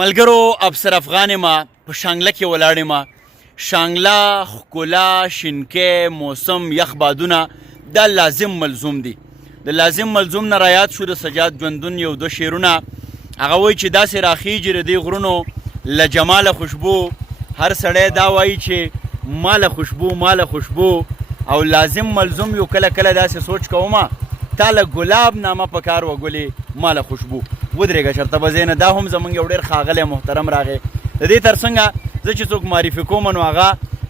ملګرو افسر افغان ما په شانګله کې ولاړې ما شانګله ښکلا شینکۍ موسم یخ بادونه دا لازم ملزوم دي د لازم ملزوم نه رایاد شو د سجاد ژوندون یو دو شعرونه هغه وایي چې داسې راخیږي د دې غرونو له جماله خوشبو هر سړی دا وایي چې ماله خوشبو او لازم ملزوم یو کله کله داسې سوچ کومه تا له ګلاب نامه په کار وګلې ماله خوشبو ودرېږه چېرته به ځې نه دا هم زموږ یو ډېر ښاغلی محترم راغی د دې تر څنګه زه چې څوک معرفي کوم نو هغه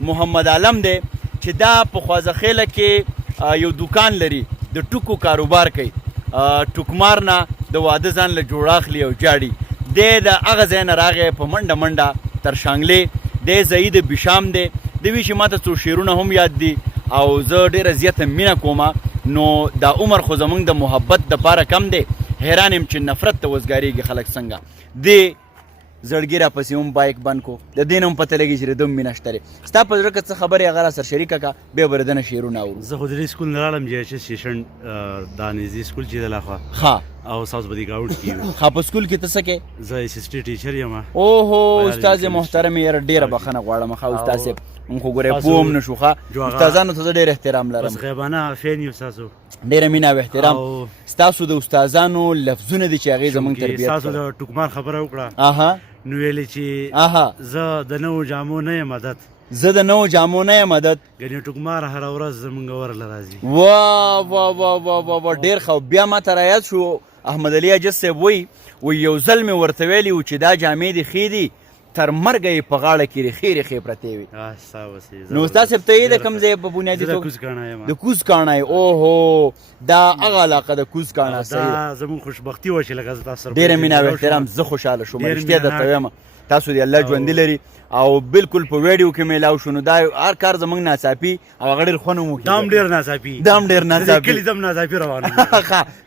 محمد عالم دی چې دا په خوازخیله کې یو دوکان لري د ټوکو کاروبار کوي ټوکمار نه د واده ځان له جوړ اخلي او جاړي دی د هغه ځای نه راغی په منډه تر شانګلې دی ځایي د بشام دی د وی چې ماته څو شعرونه هم یاد دي او زه ډېره زیاته مینه کومه نو دا عمر خو زموږ د محبت دپاره کم دی حیران یم چې نفرت ته وزګارېږي خلک څنګه دی زړګي راپسې هم بایک بند کو د دې نه هم پته لګي چې د ده هم مینه شته دی ستا په زړه کې څه خبرې هغه راسره شریکه کړه بیا به د ده نه شعرونه اورو زه خو د دې سکول نه راغلم چې سټیشن دا نږدې سکول چې دی لاخوا ښه او ساوث بدی ګراوډ کې یو ښه په سکول کې ته څه کوې زه اسسټنټ ټیچر یم اوهو استاد محترم یاره ډېره بخښنه غواړم ښه استاد صاحب موږ خو ګورې پوه هم نه شو ښه استادانو ته زه ډېر احترام لرم بس غیبانه فین یو ستاسو ډېره مینه او احترام ستاسو د استادانو لفظونه دي چې هغې زموږ تربیت ستاسو د ټوکمار خبره وکړه اها نو ویلې چې زه د نوو جامو نه یم عادت زه د نوو جامو نه یم عادت ګنې ټوکمار هره ورځ زموږ ورله راځي وا ډېر ښه بیا ما ته رایاد شو احمد علي اجز صاحب وایي یو ځل مې ورته ویلي و چې دا جامې دې ښې دي تر مرګه یې په غاړه کې ریخې پرتې وي نو استاد صاحب ته یې د کوم ځای په بنیادي توګه د کوز کاڼه یې اوهو دا هغه علاقه د کوز کاڼه دا زموږ خوشبختي وه چې لکه زه تاسو سره ډېره مینه او احترام زه خوشحاله شوم رښتیا درته وایم تاسو دې الله ژوندي لري او بالکل په ویډیو کې میلاو شو نو دا هر کار زموږ ناڅاپي او هغه ډېر خوند مو دا هم ډېر ناڅاپي کلي دم ناڅاپي روان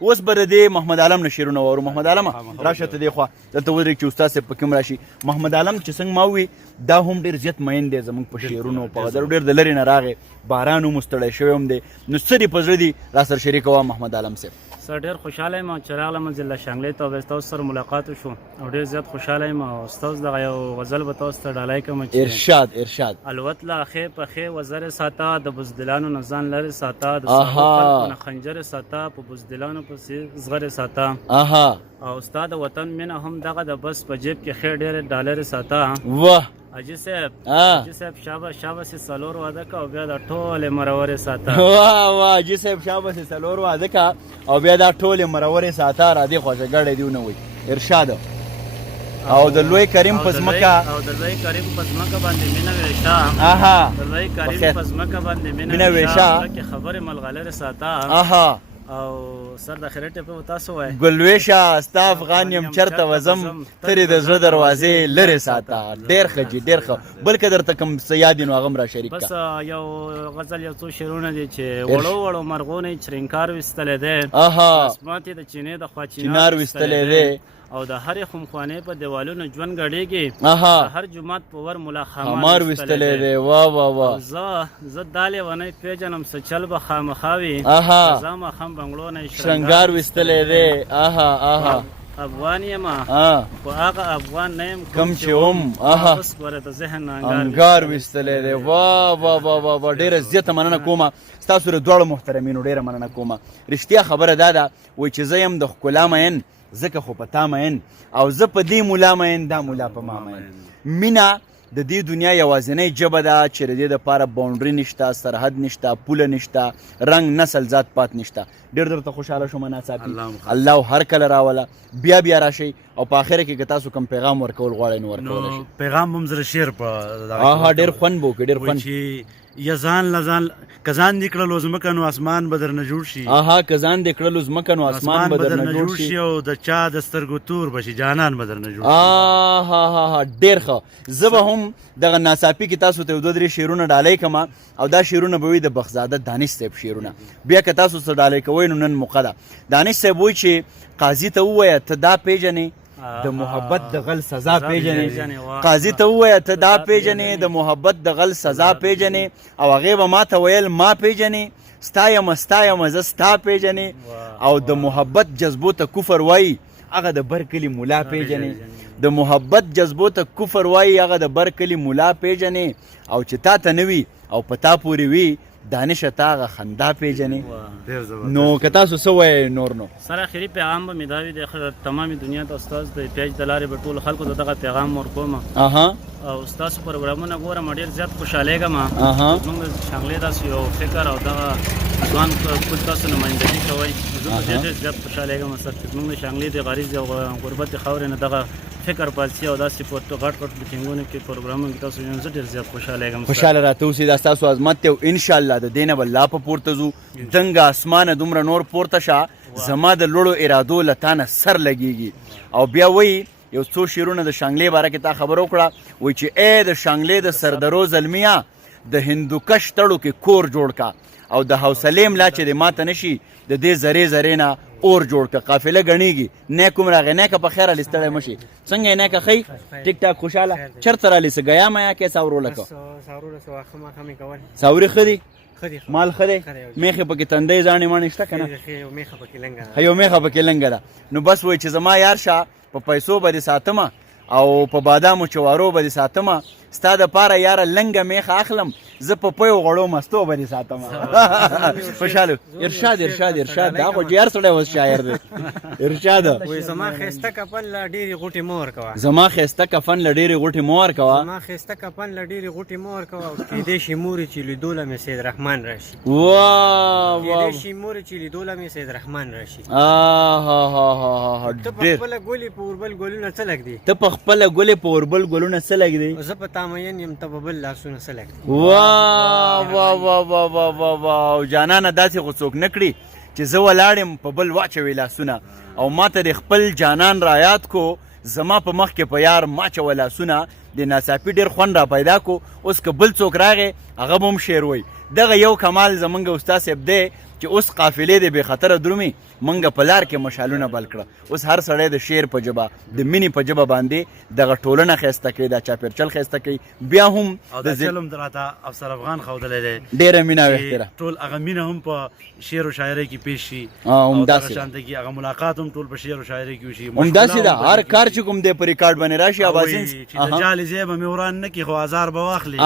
اوس به د دې محمد عالم نه شعرونه واورو محمد عالم راشه ته دې خوا دلته ودرېږ چې استاد صاحب په کوم راشي محمد عالم چې څنګه ما ووي دا هم ډېر زیات مین دی زموږ په شعرونو په غزلو ډېر د لرې نه راغی باران هم مستړی شوی هم دی نو څه دې په زړه دي راسره شریکوه محمد عالم صاحب زه ډېر خوشحاله یم چې راغلم ضلع شانګلې ته او ستاسو سره ملاقات وشو او ډېر زیات خوشحاله یم او ستاسو دغه یو غزل به تاسو ته ډالۍ کوم ارشاد الوت لا خې په خې وزر ساته د بزدلانو نه ځان لرې ساته د خلکو نه خنجر ساته په بزدلانو پسې زغرې ساته او ستا د وطن مینه هم دغه د بس په جیب کې خې ډېرې ډالرې ساته واه حاجي صاحب شاباس څلور واده که او بیا دا ټولې مرورې ساته واه حاجي صاحب شاباس څلور واده که او بیا دا ټولې مرورې ساته را دې خوښه ګړی دې ونه وایي ارشاد او د لوی کریم په ځمکه او د لوی کریم په ځمکه باندې مینه ویشا د لوی کریم په ځمکه باندې مینه ویشا کې خبرې ملغلرې ساته او سر د خیرټ په تاسو وای ګلویشا ستا افغان یم چرته وزم ترې د زړه دروازې لرې ساته ډېر ښه جي ډېر ښه بلکې درته کوم څه یاد نو هغه هم را شریک بس یو غزل یو څو شعرونه دي چې وړو مرغونې چرینکار ویستلی دی اسمات یې د چینې د خوا چینار ویستلی دی او د هرې خمخوانې په دیوالونو ژوند ګډېږي د هر جومات په ور ملا خامار ویستلی دی واه زه دا لیونی پیژنم څه چل به خامخا وي زه ماښام بنګلو نه شرنګار ویستلی دی افغان یم خو هغه افغان نه یم کوم چې هم اوس ورته د ذهن انګار ویستلی دی واه ډېره زیاته مننه کومه ستاسو د دواړو محترمینو ډېره مننه کومه رښتیا خبره دا ده وایي چې زه یم د ښکلا مین ځکه خو په تا مین او زه په دې ملا مین دا ملا په ما مین مینه د دې دنیا یوازینۍ ژبه ده چې د دې دپاره باونډري نشته سرحد نشته پوله نشته رنګ نسل ذات پات نشته ډېر درته خوشحاله شوم ناڅاپي الله هر کله راوله بیا راشئ او په آخره کې که تاسو کوم پیغام ورکول غواړئ نو ورکولی شئ پیغام هم زره شعر په ډېر خوند به وکړي ډېر خوند یا ځان لځان کزان دې کړلو ځمکه نو اسمان به درنه جوړ شي که ځان دې کړلو ځمکه نو اسمان به درنه جوړ شي او د چا د سترګو تور به شي جانان به درنه جوړ شي ډېر ښه زه به هم دغه ناڅاپي کې تاسو ته یو دوه درې شعرونه ډالۍ کړم او دا شعرونه به وي د بخزاده دانش صاحب شعرونه بیا که تاسو څه ډالۍ کوئ نو نن موقع ده دانش صاحب وایي چې قاضي ته ووایه ته دا پیژنې د محبت د غل سزا پیژنې قاضي ته ووایه ته دا پیژنې د محبت د غل سزا پیژنې او هغې به ما ته ویل ما پیژنې ستایمه زه ستا پیژنې او د محبت جذبو ته کفر وایي هغه د بر کلي ملا پیژنې د محبت جذبو ته کفر وایي هغه د بر کلي ملا پیژنې او چې تا ته نه وي او په تا پورې وي دانشه تا هغه خندا پیژنې. نو که تاسو څه وایئ نور نو سر اخري پیغام به مې دا وي د تمامې دنیا ته استاد د پیج د لارې به ټولو خلکو ته دغه پیغام ورکوم او ستاسو پروګرامونه ګورم ډېر زیات خوشحالېږم. زموږ د شانګلې داسې یو فکر او دغه ځوان کل تاسو نمایندګي کوئ زه ډېر زیات خوشحالېږم سر چې زموږ د شانګلې د غریز او غربت خاورې نه دغه فکر پالسي او داسې په غټ غټ میټینګونو کې پروګرامونو کې تاسو زه ډېر زیات خوشحالېږم. خوشحاله راته اوسئ دا ستاسو عظمت دی او انشاءالله د دې نه به لا په پورته ځو. دنګه اسمانه دومره نور پورته شه زما د لوړو ارادو له تا نه سر لګېږي. او بیا وایي یو څو شعرونه د شانګلې باره کې تا خبر وکړه وایي چې ای د شانګلې د سردرو زلمیه د هندوکش تړو کې کور جوړ کا او د حوصلې ملا چې د ماته نشي د دې ذرې ذرې نه اور جوړ کا. قافله ګڼېږي نیک هم راغی نیکه په خیر علي ستړی مشي څنګه یې نیکه ښی ټیک ټاک خوشحاله چېرته رالي څه ګیا میا کې ساورو لکه ساوري ښه دي مال ښه دی میخې پکې تندی زاڼې ماڼې شته که نه یو میخه پکې لنګه ده. نو بس وایي چې زما یار شه په پیسو به دې ساتمه او په بادامو چوارو به دې ساتمه ستا دپاره یاره لنګه میخه اخلم زه په پیو غړو مستو به دې ساتمه. خوشحاله ارشاد ارشاد ارشاد دا خو جیار سړی اوس شاعر دی. ارشاد زما ښایسته کفن له ډېرې غوټې مه ورکوه زما ښایسته کفن له ډېرې غوټې مه ورکوه زما ښایسته کفن له ډېرې غوټې مه ورکوه او کیدای شي مورې چې لیدو له مې سید رحمان راشي کیدای شي مورې چې لیدو له مې سید رحمان راشي. ته په خپله ګولې په اوربل ګلونه څه لګ دي ته په خپله ګولې په اوربل ګلونه څه لګ دي زه په تا مین یم ته په بل لاسونه څه لګ دي. واه واه واه واه واه واه واه جانانه داسې خو څوک نه کړي چې زه ولاړ یم په بل واچوي لاسونه او ما ته د خپل جانان را یاد کو زما په مخ کې په یار ماچوه لاسونه د ناڅاپي ډېر خوند را پیدا کو. اوس که بل څوک راغی هغه به هم شعر وایي. دغه یو کمال زمونږ استاد صاحب دی چې اوس قافلې د بې خطره درومي منګه په لار کې مشالونه بل کړه. اوس هر سړی د شعر په ژبه د مینې په ژبه باندې دغه ټولنه ښایسته کوي دا چاپېرچل ښایسته کوي. بیا هم او دا چل هم راته افسر افغان ښودلی دی ډېره مینه او احترام ټول هغه مینه هم په شعر و شاعرۍ کې پیش شي همداسې او دغه شانته کې هغه ملاقات هم ټول په شعر و شاعرۍ کې وشي. همداسې ده هر کار چې کوم دی په ریکارډ باندې راشي اباسین چې د جالې ځای به مې وران نه کړي خو ازار به واخلي د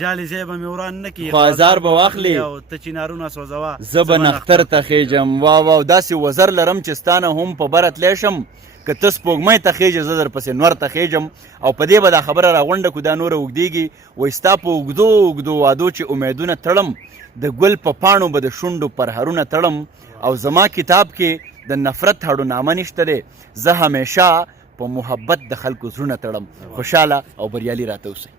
جالې ځای به مې وران نه کړي خو ازار به واخلي او ته چینارونه سوځوه زه به نختر ته خیجم. واه واه داسې وزر لرم چې ستانه هم په بره تلی شم که ته سپوږمۍ ته خیجې زه در پسې نور ته خیجم. او په دې به دا خبره راغونډه کړو دا نوره اوږدېږي وایي ستا په اوږدو اوږدو وادو چې امیدونه تړم د ګل په پاڼو به د شونډو پرهرونه تړم او زما کتاب کې د نفرت هډونامه نشته دی زه همیشه په محبت د خلکو زړونه تړم. خوشحاله او بریالي راته اوسئ.